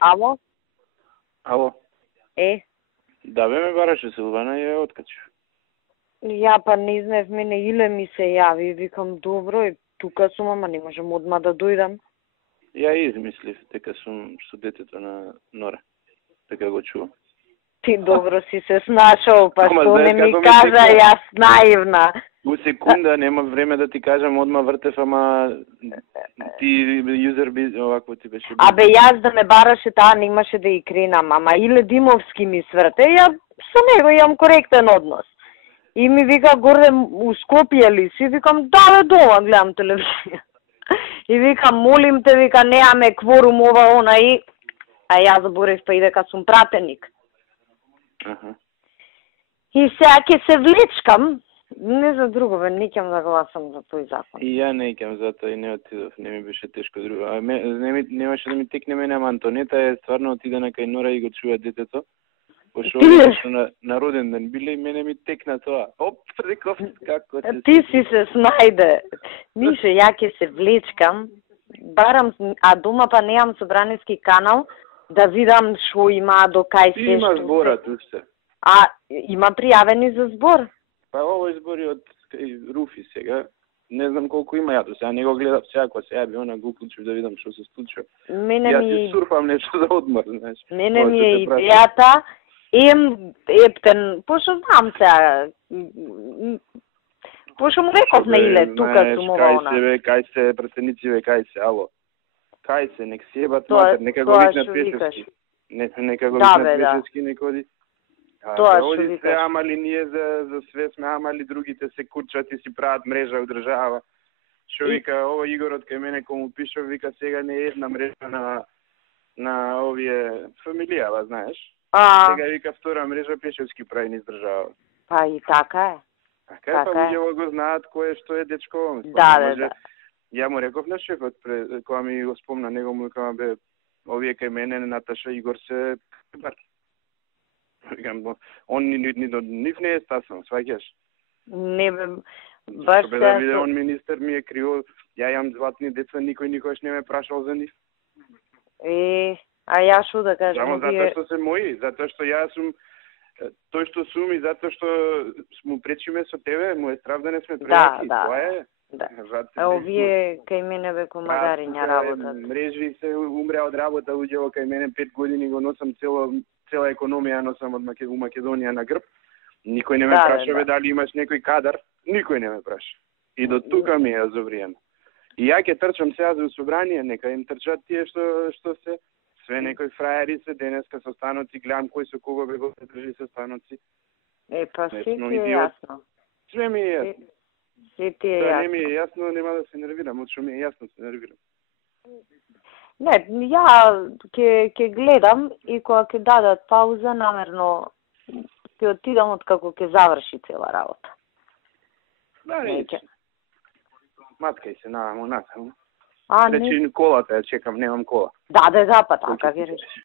Ало? Ало? Е? Да, бе ме бараше Силвана и ја откачив. Ја па не знаев, мене Иле ми се јави и викам добро, и тука сум, ама не можам одма да дојдам. Ја измислив дека сум со детето на Нора. Така го чувам. Ти добро си се снашол, па Ама, што не знаеш ми како ми кажа, текна? јас наивна. У секунда нема време да ти кажам, одма вртев, ама ти юзер би овако ти беше. Абе јас да ме бараше таа немаше да и кренам, ама Иле Димовски ми сврте, ја со него имам коректен однос. И ми вика горе у Скопје ли си? Викам да бе дома гледам телевизија. И викам молим те, вика неаме кворум ова она и а јас заборев па и дека сум пратеник. И сега ќе се влечкам, не за друго, бе, не ќам да гласам за тој закон. И ја не ќам затоа и не отидов, не ми беше тешко друго. Немаше да ми текне мене, ама Антонета е стварно отидена кај Нора и го чува детето. Пошо на роден ден биле и мене ми текна тоа. Оп, реков, како се... Ти си се снајде. Мише, ја ќе се влечкам, барам, а дома па неам собраниски канал, да видам шо има, до кај се... Ти има зборат уште. А, има пријавени за збор? Па овој збори од Руфи сега. Не знам колку има ја до сега, не го гледав сега, кога се јави она го уклучив да видам што се случува. Мене ми... Јас си сурфам нешто за одмор, знаеш. Мене ми е идејата, ептен, пошто знам сега, пошто му реков на Иле, тука сум ова она. Кај се, пратеници бе, кај се, ало. Кај се, нек си ебат матер, нека го викнат пешески. Нека го викнат пешески, нека оди. Тоа што викаш. викаш. Амали ние за све сме, амали другите се курчат и си прават мрежа од држава. Што вика, ово Игорот кај мене кому пишав, вика сега не е една мрежа на овие фамилија, знаеш. Сега вика втора мрежа пешевски прави низ држава. Па и така е. Така е, па луѓето го знаат кој е што е дечко. Да. Ја му реков на шефот, кога ми го спомна него, му викам, бе, овие кај мене, Наташа Игор се бар. Викам, он нив не е стасан, сваќаш? Не бе, баш се... Да биде он министер ми е криво, ја јам златни деца, никој никош не ме прашал за нив. А ја шо да кажам? Само затоа што се мои, затоа што јас сум тој што сум и затоа што му пречиме со тебе, му е страв да не сме пријатели. Тоа е. Да. Овие кај мене бе комадариња работат. Мрежи се умреа од работа, луѓето кај мене 5 години го носам цела економија носам од Македонија на грб. Никој не ме праша дали имаш некој кадар, никој не ме праша. И до тука ми е завриено. И ја ќе трчам сега за собрание, нека им трчат тие што се све некои фраери се денеска со станоци, гледам кој со кого бе го држи со станоци. Па се ти е јасно. Све ми е јасно. Се ти е јасно. Не ми е јасно, нема да се нервирам, од што ми е јасно се нервирам. Не, ја ќе гледам и кога ќе дадат пауза, намерно ќе отидам од како ќе заврши цела работа. Да, не. Маткај се наваму, насаму. Не. Речи колата ја чекам, немам кола. Да, па така ќе речи.